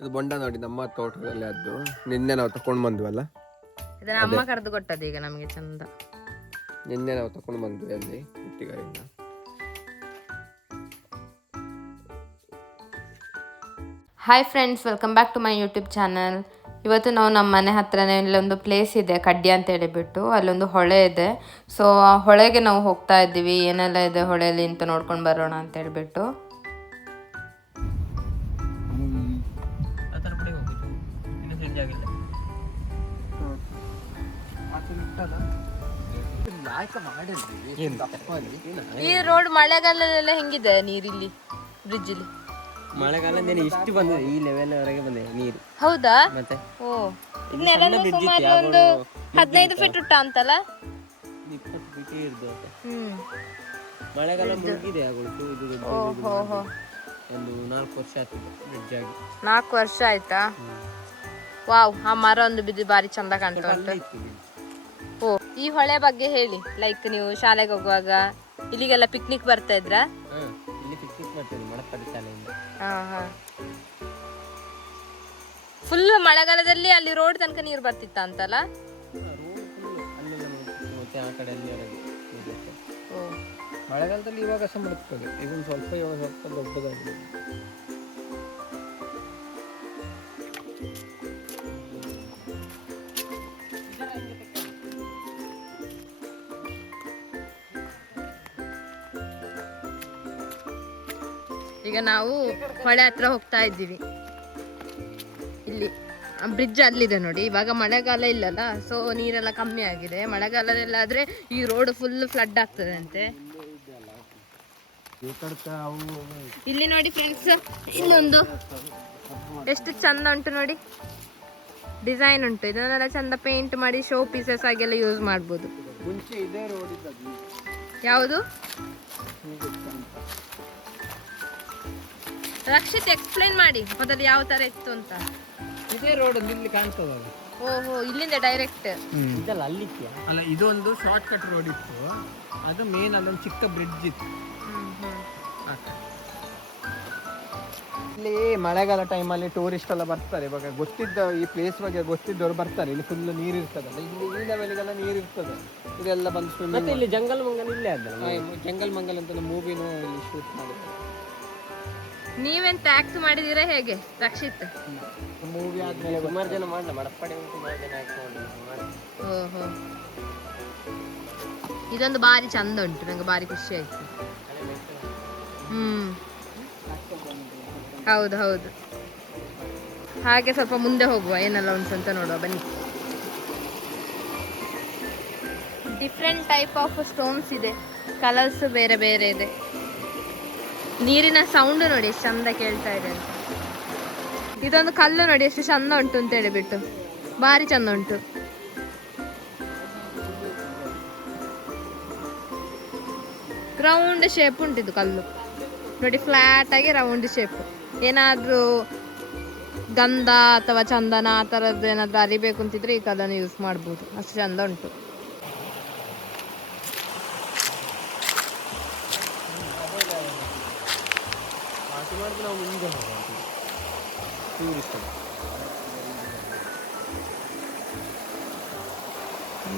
ಇದು ಬೊಂಡ ನೋಡಿ ನಮ್ಮ ತೋಟದಲ್ಲಿ ಅದು ನಿನ್ನೆ ನಾವು ತಕೊಂಡು ಬಂದ್ವಲ್ಲ, ಇದನ್ನ ಅಮ್ಮ ಕರೆದು ಕೊಟ್ಟದ್ದು ಈಗ ನಮಗೆ ಚಂದ. ನಿನ್ನೆ ನಾವು ತಕೊಂಡು ಬಂದ್ವಿ ಅಲ್ಲಿ ಹುಟ್ಟಿಗಾರಿಂದ. Hi friends, welcome back to my YouTube channel. ಇವತ್ತು ನಾವು ನಮ್ಮ ಮನೆ ಹತ್ರನೇ ಇಲ್ಲೊಂದು ಪ್ಲೇಸ್ ಇದೆ, ಕಡ್ಡಿ ಅಂತ ಹೇಳಿಬಿಟ್ಟು ಅಲ್ಲೊಂದು ಹೊಳೆ ಇದೆ. ಸೊ ಆ ಹೊಳೆಗೆ ನಾವು ಹೋಗ್ತಾ ಇದ್ದೀವಿ. ಏನೆಲ್ಲ ಇದೆ ಹೊಳೆಯಲ್ಲಿ ಅಂತ ನೋಡ್ಕೊಂಡು ಬರೋಣ ಅಂತ ಹೇಳ್ಬಿಟ್ಟು. ಈ ರೋಡ್ ಮಳೆಗಾಲದಲ್ಲ ಹೆಂಗಿದೆ ನೀರಿಲ್ಲಿ ಬ್ರಿಡ್ಜ್ ಇಲ್ಲಿ? ಮಳೆಗಾಲದಲ್ಲಿ ಇಷ್ಟು ಬಂದಿದೆ, ಈ ಲೆವೆಲ್ ವರೆಗೆ ಬಂದಿದೆ ನೀರು. ಹೌದಾ? ಮತ್ತೆ ಓ, ಇದನ್ನೆಲ್ಲ ಸುಮಾರು ಒಂದು 15 ಫೀಟ್ ಉಂಟ ಅಂತಲ್ಲ? 20 ಫೀಟ್ ಇರ್ಬೋದು. ಮಳೆಗಾಲ ಮುಗಿದಿದೆ ಆಗೋಯ್ತು. ಇದು ಒಂದು 4 ವರ್ಷ ಆಗ್ತದೆ ಬ್ರಿಡ್ಜ್ ಆಗಿ. 4 ವರ್ಷ ಆಯ್ತಾ? ವಾವ್, ಆ ಮರ ಒಂದು ಬಿದ್ದು ಬಾರಿ ಚಂದ ಕಾಣ್ತಾ ಉಂಟು. ಓ, ಈ ಹೊಳೆ ಬಗ್ಗೆ ಹೇಳಿ. ಲೈಕ್ ನೀವು ಶಾಲೆಗೆ ಹೋಗುವಾಗ ಇಲ್ಲಿಗೆಲ್ಲ ಪಿಕ್ನಿಕ್ ಬರ್ತಾ ಇದ್ರ? ಇಲ್ಲಿ ಪಿಕ್ನಿಕ್ ಮಾಡ್ತೇವೆ ಮಳಕಡಿ ಶಾಲೆಯಿಂದ. ಫುಲ್ ಮಳೆಗಾಲದಲ್ಲಿ ಅಲ್ಲಿ ರೋಡ್ ತನಕ ನೀರು ಬರ್ತಿತ್ತ ಅಂತಲ್ಲ? ಮತ್ತೆ ಆ ಕಡೆ ಅಲ್ಲಿವರೆಗೆ. ಮಳೆಗಾಲದಲ್ಲಿ ಇವಾಗ ಸಹ ಬರ್ತದೆ, ಇದೊಂದು ಸ್ವಲ್ಪ ಇವಾಗ ಸ್ವಲ್ಪ ದೊಡ್ಡದಾಗಿದೆ. ಈಗ ನಾವು ಹೊಳೆ ಹತ್ರ ಹೋಗ್ತಾ ಇದ್ದೀವಿ. ಇಲ್ಲಿ ಬ್ರಿಡ್ಜ್ ಅಲ್ಲಿದೆ ನೋಡಿ. ಇವಾಗ ಮಳೆಗಾಲ ಇಲ್ಲಲ್ಲ, ಸೊ ನೀರೆಲ್ಲ ಕಮ್ಮಿ ಆಗಿದೆ. ಮಳೆಗಾಲದಲ್ಲಾದ್ರೆ ಈ ರೋಡ್ ಫುಲ್ ಫ್ಲಡ್ ಆಗ್ತದೆ ಅಂತೆ. ಇಲ್ಲಿ ನೋಡಿ ಫ್ರೆಂಡ್ಸ್, ಇಲ್ಲೊಂದು ಎಷ್ಟು ಚಂದ ಉಂಟು ನೋಡಿ, ಡಿಸೈನ್ ಉಂಟು. ಇದನ್ನೆಲ್ಲ ಚಂದ ಪೇಂಟ್ ಮಾಡಿ ಶೋ ಪೀಸಸ್ ಆಗೆಲ್ಲ ಯೂಸ್ ಮಾಡ್ಬೋದು. ಯಾವುದು? ರಕ್ಷಿತ್ ಎಕ್ಸ್ಪ್ಲೈನ್ ಮಾಡಿ ಮೊದಲು ಯಾವ ತರ ಇತ್ತು ಅಂತ. ಇದೇ ರೋಡ್ ಇಲ್ಲಿ ಕಾಣ್ತದ. ಓಹೋ, ಇಲ್ಲಿಂದ ಡೈರೆಕ್ಟ್ ಇದಲ್ಲ ಅಲ್ಲಿಕ್ಕೆ ಅಲ್ಲ, ಇದೊಂದು ಶಾರ್ಟ್ ಕಟ್ ರೋಡ್ ಇತ್ತು. ಅದು ಮೇನ್ ಅಲ್ಲೊಂದು ಚಿಕ್ಕ ಬ್ರಿಡ್ಜ್ ಇತ್ತು. ಇಲ್ಲಿ ಮಳೆಗಾಲ ಟೈಮಲ್ಲಿ ಟೂರಿಸ್ಟ್ ಎಲ್ಲ ಬರ್ತಾರೆ. ಇವಾಗ ಗೊತ್ತಿದ್ದ ಈ ಪ್ಲೇಸ್ ಬಗ್ಗೆ ಗೊತ್ತಿದ್ದವ್ರು ಬರ್ತಾರೆ. ಇಲ್ಲಿ ಫುಲ್ ನೀರು ಇರ್ತದಲ್ಲ, ಇಲ್ಲಿ ಈ ಲೆವೆಲ್ಗೆಲ್ಲ ನೀರು ಇರ್ತದೆ. ಇದೆಲ್ಲ ಬಂದು ಸ್ವಿಮ್ಮಿಂಗ್. ಮತ್ತೆ ಇಲ್ಲಿ ಜಂಗಲ್ ಮಂಗಲ್ ಇಲ್ಲೇ ಅದ. ಜಂಗಲ್ ಮಂಗಲ್ ಅಂತ ಮೂವಿನೂ ಇಲ್ಲಿ ಶೂಟ್ ಮಾಡಿದ್ದಾರೆ. ನೀವೆಂತ ಆಕ್ಟ್ ಮಾಡಿದೀರಾ ಹೇಗೆ ರಕ್ಷಿತ್? ಮೂವಿ ಆದ್ಮೇಲೆ ಸುಮಾರು ಜನ ಮಾಡಲ್ಲ, ಮಡಪಡೆ ಸುಮಾರು ಜನ ಹಾಕೊಂಡು. ಓಹೋ, ಇದೊಂದು ಬಾರಿ ಚಂದ ಉಂಟು, ನಂಗೆ ಬಾರಿ ಖುಷಿ ಆಯ್ತು. ಹೌದು ಹೌದು. ಹಾಗೆ ಸ್ವಲ್ಪ ಮುಂದೆ ಹೋಗುವ, ಏನೆಲ್ಲ ಉಂಟು ಅಂತ ನೋಡುವ ಬನ್ನಿ. ಡಿಫ್ರೆಂಟ್ ಟೈಪ್ ಆಫ್ ಸ್ಟೋನ್ಸ್ ಇದೆ, ಕಲರ್ಸ್ ಬೇರೆ ಬೇರೆ ಇದೆ. ನೀರಿನ ಸೌಂಡ್ ನೋಡಿ ಎಷ್ಟು ಚಂದ ಕೇಳ್ತಾ ಇದೆ ಅಂತ. ಇದೊಂದು ಕಲ್ಲು ನೋಡಿ ಎಷ್ಟು ಚಂದ ಉಂಟು ಅಂತ ಹೇಳಿಬಿಟ್ಟು, ಭಾರಿ ಚಂದ ಉಂಟು. ರೌಂಡ್ ಶೇಪ್ ಉಂಟು ಇದು ಕಲ್ಲು ನೋಡಿ, ಫ್ಲಾಟ್ ಆಗಿ ರೌಂಡ್ ಶೇಪ್. ಏನಾದ್ರೂ ಗಂಧ ಅಥವಾ ಚಂದನ ಆ ಥರದ್ದು ಏನಾದ್ರೂ ಅರಿಬೇಕು ಅಂತಿದ್ರೆ ಈ ಕಲ್ಲನ್ನು ಯೂಸ್ ಮಾಡ್ಬೋದು, ಅಷ್ಟು ಚಂದ ಉಂಟು.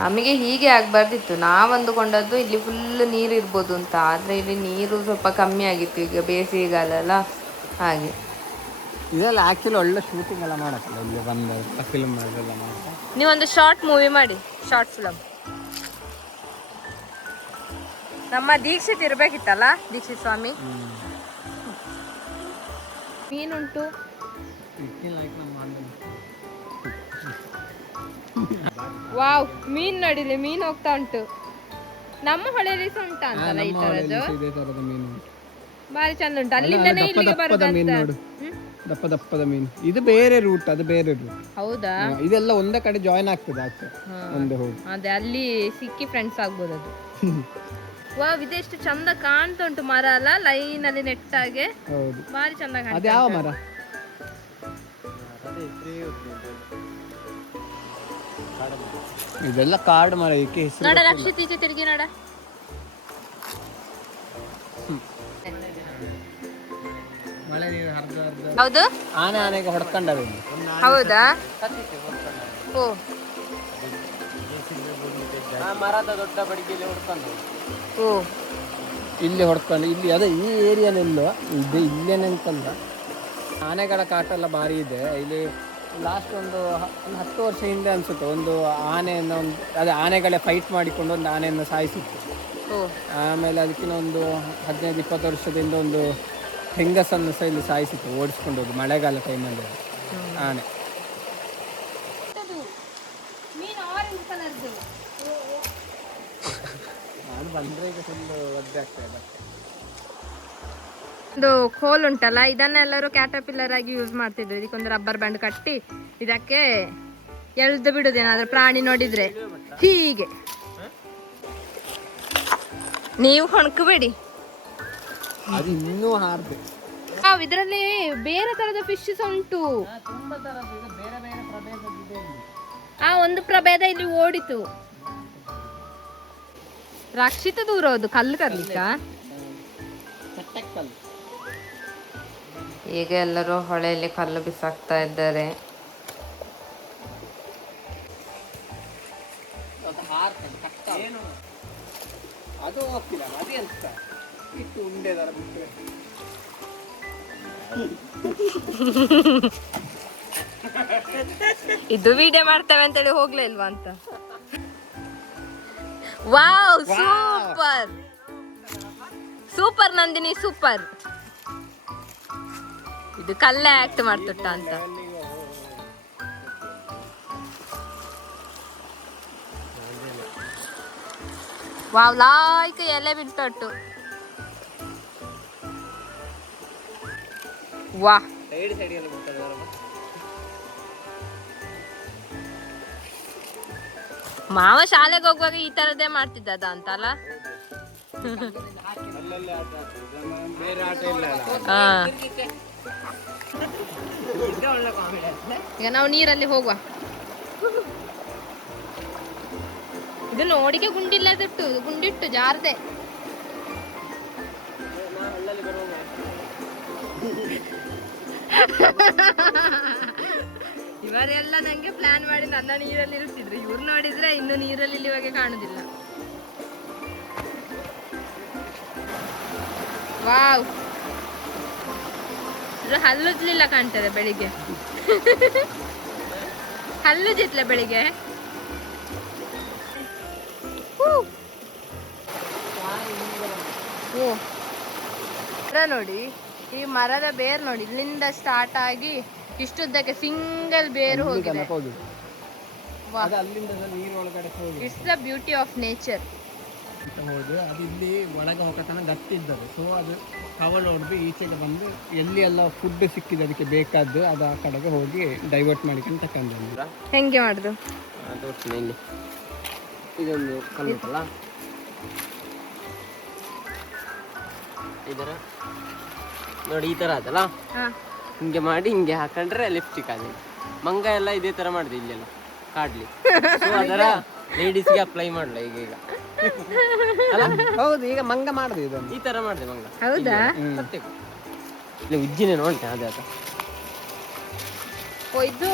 ನಮಗೆ ಹೀಗೆ ಆಗ್ಬಾರ್ದಿತ್ತು. ನಾವಂದುಕೊಂಡದ್ದು ಇಲ್ಲಿ ಫುಲ್ ನೀರು ಇರ್ಬೋದು ಅಂತ, ಆದರೆ ಇಲ್ಲಿ ನೀರು ಸ್ವಲ್ಪ ಕಮ್ಮಿ ಆಗಿತ್ತು. ಈಗ ಬೇಸಿಗೆಗಾಲ ಅಲ್ಲ, ಹಾಗೆ. ಇದೆಲ್ಲ ಆಕ್ಚುಲಿ ಒಳ್ಳೆ ಶೂಟಿಂಗ್ ಎಲ್ಲ ಮಾಡತ್ತಲ್ಲ ಇಲ್ಲಿ ಬಂದ ಫಿಲ್ಮ್ ಅದೆಲ್ಲ ಮಾಡ್ತಾರೆ. ನೀವೊಂದು ಶಾರ್ಟ್ ಮೂವಿ ಮಾಡಿ, ಶಾರ್ಟ್ ಫಿಲಮ್. ನಮ್ಮ ದೀಕ್ಷಿತ್ ಇರ್ಬೇಕಿತ್ತಲ್ಲ, ದೀಕ್ಷಿತ್ ಸ್ವಾಮಿ. ಮೀನುಂಟು. ವಾವ್, ಮೀನ್ ನೋಡಿಲಿ, ಮೀನ್ ಹೋಗ್ತಾ ಉಂಟು. ನಮ್ಮ ಹೊಳೆಯಲ್ಲಿ ಸಹ ಉಂಟಾ ಅಂತಲ್ಲ ಈ ತರದ್ದು? ಬಾರಿ ಚಂದ ಉಂಟು. ಅಲ್ಲಿಂದನೇ ಇಲ್ಲಿಗೆ ಬರೋದು. ದಪ್ಪ ದಪ್ಪದ ಮೀನು. ಇದು ಬೇರೆ ರೂಟ್, ಅದು ಬೇರೆ ರೂಟ್. ಹೌದಾ? ಇದೆಲ್ಲ ಒಂದೇ ಕಡೆ ಜಾಯಿನ್ ಆಗ್ತದೆ ಒಂದೇ ಹೋಗಿ. ಅದೇ ಅಲ್ಲಿ ಸಿಕ್ಕಿ ಫ್ರೆಂಡ್ಸ್ ಆಗ್ಬೋದು ಅದು. ವಾವ್, ಇದೆಷ್ಟು ಚಂದ ಕಾಣ್ತಾ ಉಂಟು ಮರ ಅಲ್ಲ, ಲೈನ್ ಅಲ್ಲಿ ನೆಟ್ಟಾಗೆ. ಹೌದು, ಬಾರಿ ಚಂದ ಕಾಣ್ತಾ. ಅದು ಯಾವ ಮರ? ಇದೆಲ್ಲ ಕಾಡು ಮರ. ಏಕೆ ಹೆಸರು ನೋಡ ರಕ್ಷಿತ್, ಈಚೆ ತಿರುಗಿ ನೋಡ. ಮಳೆ ನೀರು ಹರಿದು ಹೌದು ಆನೆಗೆ ಹೊಡ್ಕೊಂಡವೆ ಇಲ್ಲಿ. ಹೌದಾ ಓ ಆ ಮರದ ದೊಡ್ಡ ಬಡಿಗೆಯಲ್ಲಿ ಹೊಡ್ಕೊಂಡು ಓ ಇಲ್ಲಿ ಹೊಡ್ಕೊಂಡು ಇಲ್ಲಿ ಅದೇ ಈ ಏರಿಯಾಲೆಲ್ಲೋ ಇದೆ, ಇಲ್ಲೇನೆ ಅಂತಲ್ಲ. ಆನೆಗಳ ಕಾಟ ಎಲ್ಲ ಭಾರಿ ಇದೆ ಇಲ್ಲಿ. ಲಾಸ್ಟ್ ಒಂದು 10 ವರ್ಷ ಹಿಂದೆ ಅನ್ಸುತ್ತೆ ಒಂದು ಆನೆಯನ್ನು ಅದೇ ಆನೆಗಳೇ ಫೈಟ್ ಮಾಡಿಕೊಂಡು ಒಂದು ಆನೆಯನ್ನು ಸಾಯಿಸಿತ್ತು. ಓ ಆಮೇಲೆ ಅದಕ್ಕಿಂತ ಒಂದು 15-20 ವರ್ಷದಿಂದ ಒಂದು ಹೆಂಗಸನ್ನು ಸಹ ಇಲ್ಲಿ ಸಾಯಿಸಿತ್ತು ಓಡಿಸ್ಕೊಂಡು ಹೋಗಿ ಮಳೆಗಾಲ ಟೈಮಲ್ಲಿ ಆನೆ. ಅದು ಬಂದರೆ ಈಗ ಫುಲ್ ಒದ್ದೆ ಆಗ್ತದೆ ಮತ್ತೆ. ಒಂದು ಕೋಲ್ ಉಂಟಲ್ಲ, ಇದನ್ನೆಲ್ಲರೂ ಕ್ಯಾಟರ್ಪಿಲ್ಲರ್ ಆಗಿ ಯೂಸ್ ಮಾಡ್ತಿದ್ರು. ಇದಕ್ಕೊಂದು ರಬ್ಬರ್ ಬ್ಯಾಂಡ್ ಕಟ್ಟಿ ಇದಕ್ಕೆ ಎಳ್ದು ಬಿಡುದೇನಾದ್ರೂ ಪ್ರಾಣಿ ನೋಡಿದ್ರೆ ಹೀಗೆ. ನೀವು ಹೊಣ್ಕಬೇಡಿ, ಅದು ಇನ್ನೂ ಹಾರ್ದೆ. ಇದರಲ್ಲಿ ಬೇರೆ ತರದ ಫಿಶಸ್ ಉಂಟು. ತುಂಬಾ ತರದ್ದು ಇದು ಬೇರೆ ಬೇರೆ ಪ್ರಭೇದದಿದೆ ಇಲ್ಲಿ. ಒಂದು ಪ್ರಭೇದ ಇಲ್ಲಿ ಓಡಿತು. ರಕ್ಷಿತ ದೂರ ಹೋದು ಕಲ್ಲು ಕರ್ಲಿಕ್ಕ. ಕಟ್ಟೆಕಲ್ಲು. ಈಗ ಎಲ್ಲರೂ ಹೊಳೆಯಲ್ಲಿ ಕಲ್ಲು ಬಿಸಾಕ್ತಾ ಇದ್ದಾರೆ. ಅದು ಹೋಗ್ತಿಲ್ಲ, ಅದೆಂತ ಇಟ್ಟು ಉಂಡೆ ತರ ಬಿಟ್ಟರೆ. ಇದು ವಿಡಿಯೋ ಮಾಡ್ತೇವೆ ಅಂತೇಳಿ ಹೋಗ್ಲೇ ಇಲ್ವಾ ಅಂತ. Wow, super super Nandini, super. ಇದು ಕಲ್ಲೇ ಆಕ್ಟ್ ಮಾಡ್ತುಟ್ಟ ಅಂತ. ವಾವ್, ಲಾಯ್ಕ ಎಲೆ ಬಿಟ್ಟೊಟ್ಟು. ವಾ, ಮಾವ ಶಾಲೆಗೆ ಹೋಗುವಾಗ ಈ ತರದೇ ಮಾಡ್ತಿದ್ದದ ಅಂತಲ್ಲ. ಈಗ ನಾವು ನೀರಲ್ಲಿ ಹೋಗುವ. ಇದು ನೋಡಿಕೆ ಗುಂಡಿಟ್ಟು ಜಾರದೆ. ಇವರೆಲ್ಲ ನಂಗೆ ಪ್ಲಾನ್ ಮಾಡಿ ನನ್ನ ನೀರಲ್ಲಿ ಇರಿಸಿದ್ರು. ಇವ್ರು ನೋಡಿದ್ರೆ ಇನ್ನು ನೀರಲ್ಲಿ ಇಲ್ಲಿವಾಗ ಕಾಣುದಿಲ್ಲ. ವಾವ್, ಇದು ಹಲ್ಲುಜ್ಲಿಲ್ಲ ಕಾಣ್ತದೆ ಬೆಳಿಗ್ಗೆ. ಹಲ್ಲುಜಿತ್ಲೆ ಬೆಳಿಗ್ಗೆ. ಓ, ನೋಡಿ ಈ ಮರದ ಬೇರು ನೋಡಿ, ಇಲ್ಲಿಂದ ಸ್ಟಾರ್ಟ್ ಆಗಿ ಇಷ್ಟುದ್ದಕ್ಕೆ ಸಿಂಗಲ್ ಬೇರು ಹೋಗಿದೆ. It's the beauty of nature. ಹೌದು, ಅದು ಇಲ್ಲಿ ಒಳಗೆ ಹೋಗತನ ಗಟ್ಟಿ ಇದ್ದದ್ದು. ಸೊ ಅದು ಕವಲ್ ಹೊಡೆದು ಈಚೆಗೆ ಬಂದು ಎಲ್ಲಿ ಎಲ್ಲ ಫುಡ್ ಸಿಕ್ಕಿದೆ ಅದಕ್ಕೆ ಬೇಕಾದ್ದು ಅದು ಆ ಕಡೆಗೆ ಹೋಗಿ ಡೈವರ್ಟ್ ಮಾಡಿಕೊಂಡು ತಗೊಂಡು. ಹೆಂಗೆ ಮಾಡುದು? ತೋರಿಸ್ತೀನಿ. ಇಲ್ಲಿ ಇದೊಂದು ಕಲ್ಲು ಉಂಟಲ್ಲ, ಇದರ ನೋಡಿ ಈ ತರ ಆದಲ್ಲ, ಹಿಂಗೆ ಮಾಡಿ ಹಿಂಗೆ ಹಾಕೊಂಡ್ರೆ ಲಿಪ್ಸ್ಟಿಕ್ ಆಗಿದೆ. ಮಂಗ ಎಲ್ಲ ಇದೇ ತರ ಮಾಡಿದೆ ಇಲ್ಲೆಲ್ಲ ಕಾಡ್ಲಿ. ಸೊ ಅದರ ಲೇಡೀಸ್ಗೆ ಅಪ್ಲೈ ಮಾಡಲ ಈಗ ಈಗ ಹೌದು, ಈಗ ಮಂಗ ಮಾಡಿದೆ ಇದನ್ನು ಈ ತರ ಮಾಡಿದೆ ಮಂಗ. ಹೌದಾ? ಸತ್ಯ ಇಲ್ಲಿ ಉಜ್ಜಿನೇ ನೋಡ್ತೆ ಅದೇ ಆತ. ಓ, ಇದು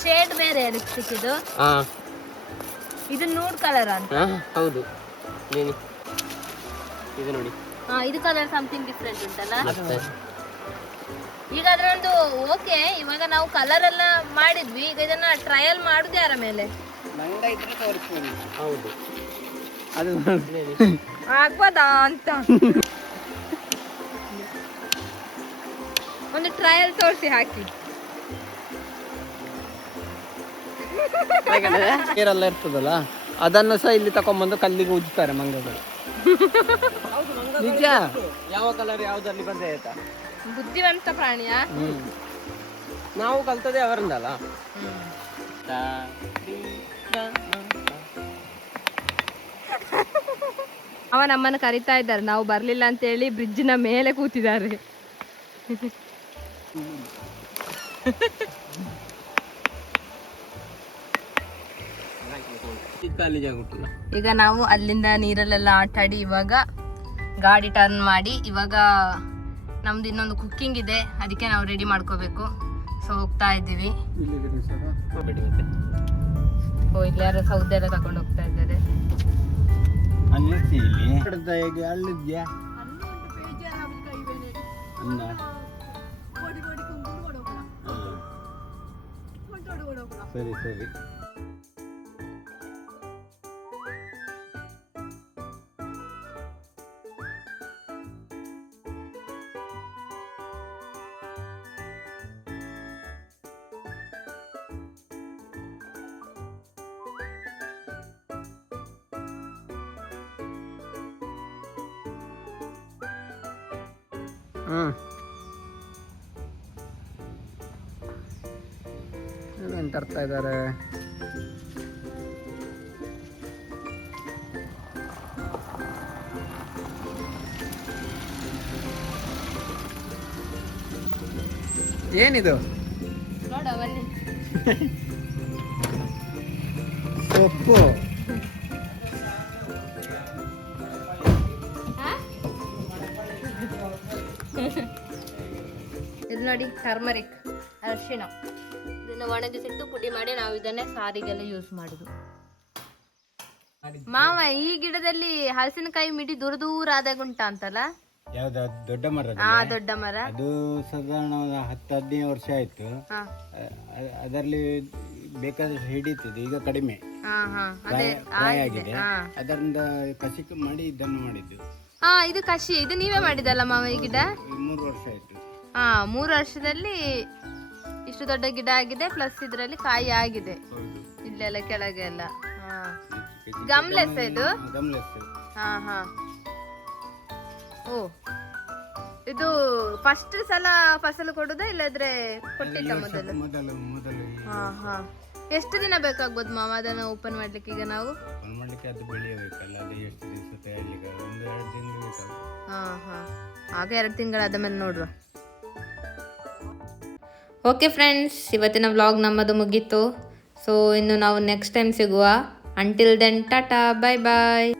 ಶೇಡ್ ಬೇರೆ ಲಿಪ್ಸ್ಟಿಕ್. ಇದು ಇದು ನೂಡ್ ಕಲರ್ ಅಂತ. ಹೌದು, ನೀನು ಇದು ನೋಡಿ, ಇದು ಕಲರ್ ಸಮಥಿಂಗ್ ಡಿಫ್ರೆಂಟ್ ಉಂಟಲ್ಲ. ಈಗ ಅದ್ರೊಂದು ಓಕೆ, ಇವಾಗ ನಾವು ಕಲರ್ ಎಲ್ಲ ಮಾಡಿದ್ವಿ. ಈಗ ಇದನ್ನ ಟ್ರಯಲ್ ಮಾಡುದು ಯಾರ ಮೇಲೆ? ಹೌದು, ಅದು ಆಗ್ಬೋದಾ ಅಂತ ಒಂದು ಟ್ರಯಲ್ ತೋರಿಸಿ ಹಾಕಿ. ನೀರೆಲ್ಲ ಇರ್ತದಲ್ಲ, ಅದನ್ನು ಸಹ ಇಲ್ಲಿ ತಕೊಂಡ್ಬಂದು ಕಲ್ಲಿಗೆ ಉಜ್ತಾರೆ ಮಂಗಗಳು. ನಿಜ. ಯಾವ ಕಲರ್ ಯಾವ್ದಲ್ಲಿ ಬಂದೆ ಆಯ್ತಾ? ಬುದ್ಧಿವಂತ ಪ್ರಾಣಿಯ. ನಾವು ಕಲ್ತದೆ ಅವರಿಂದಲ್ಲ. ಅವ ನಮ್ಮನ್ನು ಕರಿತಾ ಇದ್ದಾರೆ, ನಾವು ಬರ್ಲಿಲ್ಲ ಅಂತ ಹೇಳಿ ಬ್ರಿಡ್ಜಿನ ಮೇಲೆ ಕೂತಿದ್ದಾರೆ. ಈಗ ನಾವು ಅಲ್ಲಿಂದ ನೀರಲ್ಲೆಲ್ಲ ಆಟಾಡಿ ಇವಾಗ ಗಾಡಿ ಟರ್ನ್ ಮಾಡಿ ಇವಾಗ ನಮ್ದು ಇನ್ನೊಂದು ಕುಕ್ಕಿಂಗ್ ಇದೆ, ಅದಕ್ಕೆ ನಾವು ರೆಡಿ ಮಾಡ್ಕೋಬೇಕು. ಸೊ ಹೋಗ್ತಾ ಇದ್ದೀವಿ. ಓ ಇಲ್ಲಿ ಯಾರು ಸೌದೆ ಎಲ್ಲ ತಗೊಂಡು ಹೋಗ್ತಾ ಇದ್ದಾರೆ. ಸರಿ ಸರಿ. ಏನ್ ತರ್ತಾ ಇದ್ದಾರೆ? ಏನಿದು? ನೋಡವಲ್ಲಿ ಸೊಪ್ಪು. ಇದು ನೋಡಿ ಟರ್ಮರಿಕ್, ಅರಿಶಿಣ. ಇದನ್ನು ಒಣಗಿಸಿಟ್ಟು ಪುಡಿ ಮಾಡಿ ನಾವು ಇದನ್ನೇ ಸಾರಿಗೆಲ್ಲ ಯೂಸ್ ಮಾಡುದು. ಮಾವ, ಈ ಗಿಡದಲ್ಲಿ ಹಲಸಿನಕಾಯಿ ಮಿಡಿ ದೂರ ದೂರ ಆದಾಗ ಉಂಟಾ ಅಂತಲ್ಲ? ಯಾವ್ದು ದೊಡ್ಡ ಮರ? ದೊಡ್ಡ ಮರ. ಅದು ಸಾಧಾರಣ 10-15 ವರ್ಷ ಆಯ್ತು. ಅದರಲ್ಲಿ ಬೇಕಾದಷ್ಟು ಹಿಡಿತದೆ. ಈಗ ಕಡಿಮೆ ಪ್ರಾಯ ಆಗಿದೆ. ಅದರಿಂದ ಕಸಿ ಮಾಡಿ ಇದನ್ನು ಮಾಡಿದ್ದು. ಇದು ಕಷಿ. ಇದು ನೀವೇ ಮಾಡಿದಲ್ಲ ಮಾವ ಈ ಗಿಡ? 3 ವರ್ಷ ಆಯ್ತು. 3 ವರ್ಷದಲ್ಲಿ ಇಷ್ಟು ದೊಡ್ಡ ಗಿಡ ಆಗಿದೆ, ಪ್ಲಸ್ ಇದರಲ್ಲಿ ಕಾಯಿ ಆಗಿದೆ. ಇಲ್ಲೆಲ್ಲ ಕೆಳಗೆ ಎಲ್ಲ. ಗಮ್ಲೆಸ್ ಇದು. ಓ, ಇದು ಫಸ್ಟ್ ಸಲ ಫಸಲು ಕೊಡುದಾ ಇಲ್ಲದ್ರೆ ಕೊಟ್ಟಿದ್ದ ಮೊದಲು? ಎಷ್ಟು ದಿನ ಬೇಕಾಗ್ಬೋದು ಮಾವ ಅದನ್ನ ಓಪನ್ ಮಾಡ್ಲಿಕ್ಕೆ? ಈಗ ನಾವು ಓಪನ್ ಮಾಡ್ಲಿಕ್ಕೆ ಅದು ಬೆಳೆಯಬೇಕಲ್ಲ, ಅದು ಎಷ್ಟು ದಿವಸ ತಯಾರಿಲಿಕ್ಕೆ? 1-2 ದಿನ ಬೇಕಾಗುತ್ತೆ. ಆಗ 2 ತಿಂಗಳಾದ ಮೇಲೆ ನೋಡುವ. ಓಕೆ ಫ್ರೆಂಡ್ಸ್, ಇವತ್ತಿನ ವ್ಲಾಗ್ ನಮ್ಮದು ಮುಗೀತು. ಸೊ ಇನ್ನು ನಾವು ನೆಕ್ಸ್ಟ್ ಟೈಮ್ ಸಿಗುವ. ಅಂಟಿಲ್ ದೆನ್ ಟಾಟಾ, ಬೈ ಬಾಯ್.